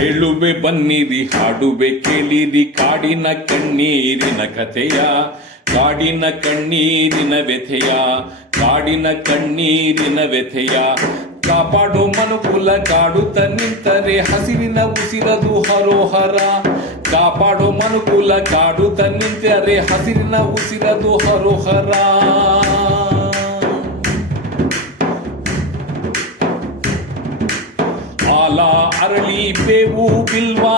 ಹೇಳುವೆ ಬನ್ನಿರಿ, ಹಾಡುವೆ ಕೇಳಿರಿ, ಕಾಡಿನ ಕಣ್ಣೀರಿನ ಕಥೆಯ, ಕಾಡಿನ ಕಣ್ಣೀರಿನ ವ್ಯಥೆಯ, ಕಾಡಿನ ಕಣ್ಣೀರಿನ ವ್ಯಥೆಯ. ಕಾಪಾಡೋ ಮನುಕುಲ, ಕಾಡುತ್ತ ನಿಂತರೆ, ಹಸಿರಿನ ಉಸಿರದು ಹರೋಹರ. ಕಾಪಾಡೋ ಮನುಕುಲ, ಕಾಡುತ್ತ ನಿಂತರೆ, ಹಸಿರಿನ ಉಸಿರದು ಹರೋಹರ. ಆಲ ಅರಳಿ ಬೇವು ಬಿಲ್ವಾ.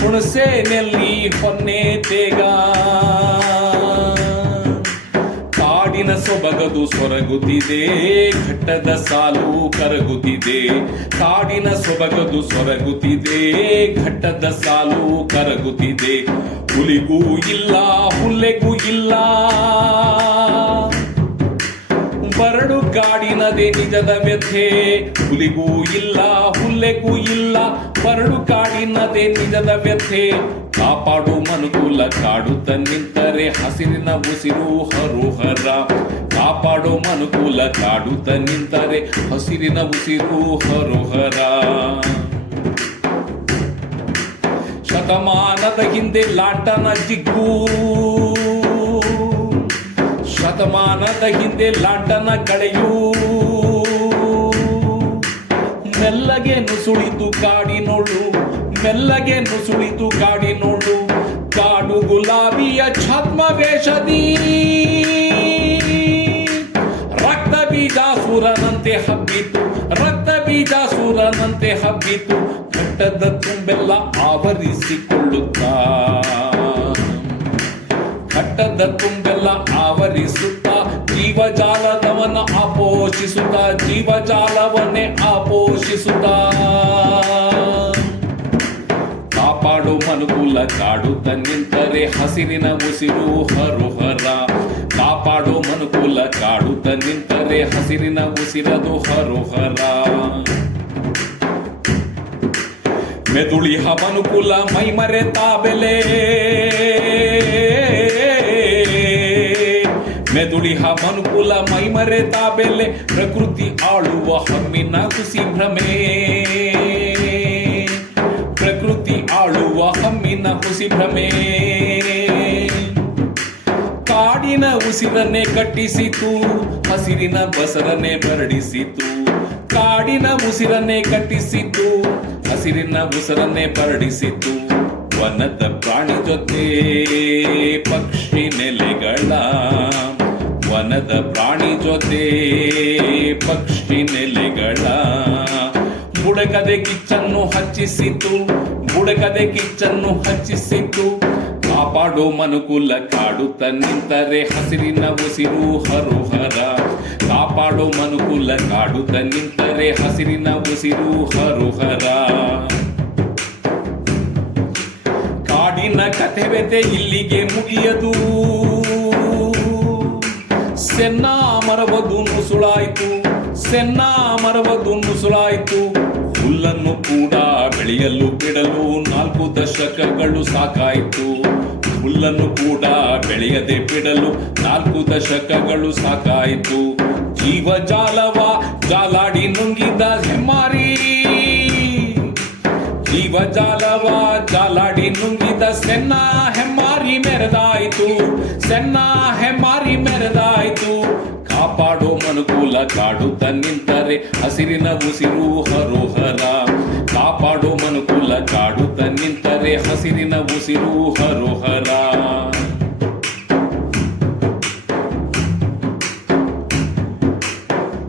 ಹುಣಸೆ ನೆಲ್ಲಿ ಹೊನ್ನೆ ತೇಗ. ಕಾಡಿನ ಸೊಬಗದು ಸೊರಗುತ್ತಿದೆ, ಘಟ್ಟದ ಸಾಲು ಕರಗುತ್ತಿದೆ. ಕಾಡಿನ ಸೊಬಗದು ಸೊರಗುತ್ತಿದೆ, ಘಟ್ಟದ ಸಾಲು ಕರಗುತ್ತಿದೆ. ಹುಲಿಗೂ ಇಲ್ಲ, ಹುಲ್ಲೆಗೂ ಇಲ್ಲ. ಕಾಡಿನದೇ ನಿಜದ ವ್ಯಥೆ. ಹುಲಿಗೂ ಇಲ್ಲ, ಹುಲ್ಲೆಗೂ ಇಲ್ಲ ಬರಡು ಕಾಡಿನದೇ ನಿಜದ ವ್ಯಥೆ. ಕಾಪಾಡು ಮನುಕುಲ, ಕಾಡುತ್ತ ನಿಂತರೆ ಹಸಿರಿನ ಉಸಿರು ಹರುಹರ. ಕಾಪಾಡು ಮನುಕುಲ, ಕಾಡುತ್ತ ನಿಂತರೆ ಹಸಿರಿನ ಉಸಿರು ಹರುಹರ. ಶತಮಾನದ ಹಿಂದೆ ಲಾಟನ ಜಿಗ್ಗು. ಶತಮಾನದ ಹಿಂದೆ ಲಾಟನ ಕಳೆಯು. ಮೆಲ್ಲಗೆ ನುಸುಳಿತು ಕಾಡಿನೋಳು ಮೆಲ್ಲಗೆ ನುಸುಳಿತು ಕಾಡಿನೋಳು. ಕಾಡು ಗುಲಾಬಿಯ ಛದ್ಮವೇಷದಿ. ರಕ್ತ ಬೀಜಾಸುರನಂತೆ ಹಬ್ಬಿತು, ರಕ್ತ ಬೀಜಾಸುರನಂತೆ ಹಬ್ಬಿತು. ಘಟ್ಟದ ತುಂಬೆಲ್ಲ ಆವರಿಸಿಕೊಳ್ಳುತ್ತಾ. ಘಟ್ಟದ ತುಂಬೆಲ್ಲ ಆಪೋಷಿಸುತ್ತಾ ಕಾಪಾಡು ಮನುಕುಲ ಕಾಡು ತನ್ನಿಂತರೆ ಹಸಿರಿನ ಉಸಿರು ಹರುಹರ. ಕಾಪಾಡು ಮನುಕುಲ ಕಾಡು ತನ್ನಿಂತರೆ ಹಸಿರಿನ ಉಸಿರದು ಹರುಹರ. ಮೆದುಳಿಹ ಮನುಕುಲ ಮೈಮರೆತ ಬೆಲೆ. ಮೆದುಳಿಹ ಮನುಕುಲ ಮೈಮರೆತ ಬೆಲೆ, ಪ್ರಕೃತಿ ಆಳುವ ಹಮ್ಮಿನ ಕುಸಿ ಭ್ರಮೆ ಪ್ರಕೃತಿ ಆಳುವ ಹಮ್ಮಿನ ಕುಸಿ ಭ್ರಮೆ ಕಾಡಿನ ಉಸಿರನ್ನೇ ಕಟ್ಟಿಸಿತು, ಹಸಿರಿನ ಬಸರನ್ನೇ ಬರಡಿಸಿತು. ಕಾಡಿನ ಉಸಿರನ್ನೇ ಕಟ್ಟಿಸಿತು, ಹಸಿರಿನ ಉಸಿರನ್ನೇ ಬರಡಿಸಿತು. ವನದ ಪ್ರಾಣಿ ಜೊತೆ ಪಕ್ಷಿ ನೆಲೆಗಳ ವನದ ಪ್ರಾಣಿ ಜೊತೆ ಪಕ್ಷಿ ನೆಲೆಗಳ ಬುಡಕದೆ ಕಿಚ್ಚನ್ನು ಹಚ್ಚಿಸಿತು, ಬುಡಕದೆ ಕಿಚ್ಚನ್ನು ಹಚ್ಚಿಸಿತು. ಕಾಪಾಡೋ ಮನುಕುಲ ಕಾಡುತ್ತ ನಿಂತರೆ ಹಸಿರಿನ ಉಸಿರು ಹರುಹರ. ಕಾಪಾಡೋ ಮನುಕುಲ ಕಾಡುತ್ತ ನಿಂತರೆ ಹಸಿರಿನ ಉಸಿರು ಹರುಹರ. ಕಾಡಿನ ಕಥೆ ವ್ಯತೆ ಇಲ್ಲಿಗೆ ಮುಗಿಯದು. ಸೆನ್ನ ಮರವದು ನುಸುಳಾಯ್ತು. ಸೆನ್ನ ಮರವದು ನುಸುಳಾಯ್ತು. ಹುಲ್ಲನ್ನು ಕೂಡ ಬೆಳೆಯಲು ಬಿಡಲು ನಾಲ್ಕು ದಶಕಗಳು ಸಾಕಾಯಿತು. ಹುಲ್ಲನ್ನು ಕೂಡ ಬೆಳೆಯದೆ ಬಿಡಲು ನಾಲ್ಕು ದಶಕಗಳು ಸಾಕಾಯಿತು. ಜೀವಜಾಲವ ಜಾಲಾಡಿ ನುಂಗಿದ ಹೆಮ್ಮಾರಿ. ಜೀವಜಾಲವ ಜಾಲಾಡಿ ನುಂಗಿದ ಸೆನ್ನ ಹೆಮ್ಮಾರಿ ಮೆರೆದಾಯಿತು. ಸೆನ್ನ ಹೆಮ್ಮಾರಿ ಕಾಪಾಡೋ ಮನುಕುಲ ಕಾಡು ನಿಂತರೆ ಹಸಿರಿನ ಉಸಿರು ಹರೋಹರ. ಕಾಪಾಡೋ ಮನುಕುಲ ಕಾಡು ನಿಂತರೆ ಹಸಿರಿನ ಉಸಿರು ಹರೋಹರ.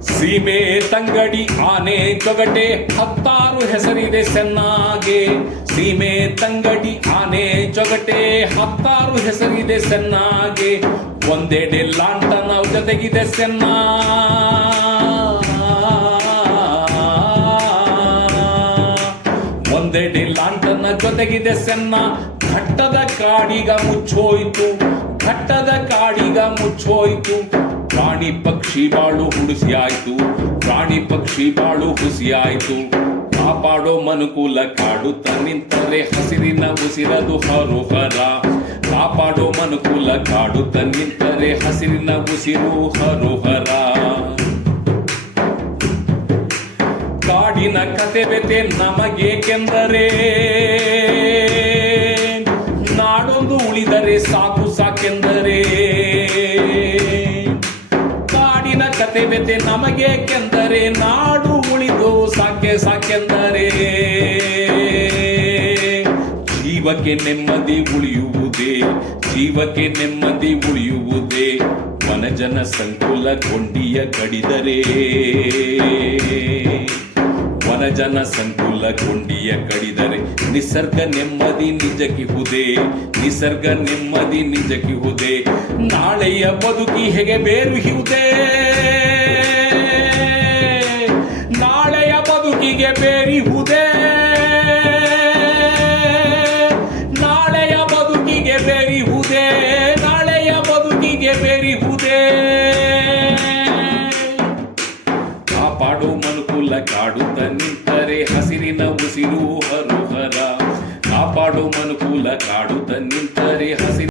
ಸೀಮೆ ತಂಗಡಿ ಆನೆ ತೊಗಟೆ ಹತ್ತಾರು ಹೆಸರಿದೆ ಸೆನ್ನಾಗೆ ಸೀಮೆ ತಂಗಡಿ ಆನೆ ಜೊಗಟೆ ಹತ್ತಾರು ಹೆಸರಿದೆ ಸೆನ್ನಾಗೆ. ಒಂದೆಡೆ ಲಾಂಟನ ಜೊತೆಗಿದೆ ಸೆನ್ನ. ಒಂದೆಡೆ ಲಾಂಟನ ಜೊತೆಗಿದೆ ಸೆನ್ನ. ಘಟ್ಟದ ಕಾಡಿಗ ಮುಚ್ಚೋಯ್ತು, ಘಟ್ಟದ ಕಾಡಿಗ ಮುಚ್ಚೋಯ್ತು. ಪ್ರಾಣಿ ಪಕ್ಷಿ ಬಾಳು ಹುಡುಸಿಯಾಯ್ತು, ಪ್ರಾಣಿ ಪಕ್ಷಿ ಬಾಳು ಹುಸಿಯಾಯ್ತು. ಕಾಪಾಡೋ ಮನುಕುಲ ಕಾಡುತ್ತ ನಿಂತರೆ ಹಸಿರಿನ ಉಸಿರದು ಹರೋಹರ. ಕಾಪಾಡೋ ಮನುಕುಲ ಕಾಡುತ್ತ ನಿಂತರೆ ಹಸಿರಿನ ಉಸಿರು ಹರೋಹರ. ಕಾಡಿನ ಕತೆ ಬೆತೆ ನಮಗೇಕೆಂದರೆ? ನಾಡೊಂದು ಉಳಿದರೆ ಸಾಕು ಸಾಕೆಂದರೆ? ಕಾಡಿನ ಕತೆ ಬೆತೆ ನಮಗೇಕೆಂದರೆ? ನಾಡು ಜೀವಕ್ಕೆ ನೆಮ್ಮದಿ ಉಳಿಯುವುದೇ, ಜೀವಕ್ಕೆ ನೆಮ್ಮದಿ ಉಳಿಯುವುದೇ ವನಜನ ಸಂಕುಲ ಕೊಂಡಿಯ ಕಡಿದರೆ. ವನಜನ ಸಂಕುಲ ಕೊಂಡಿಯ ಕಡಿದರೆ, ನಿಸರ್ಗ ನೆಮ್ಮದಿ ನಿಜಕಿಹುದೇ ನಿಸರ್ಗ ನೆಮ್ಮದಿ ನಿಜಕಿಹುದೇ ನಾಳೆಯ ಬದುಕಿ ಹೇಗೆ ಬೇರು ಹಿವುದೇ ನಾಳೆಯ ಬದುಕಿಗೆ ಬೇರಿಹುದೇ.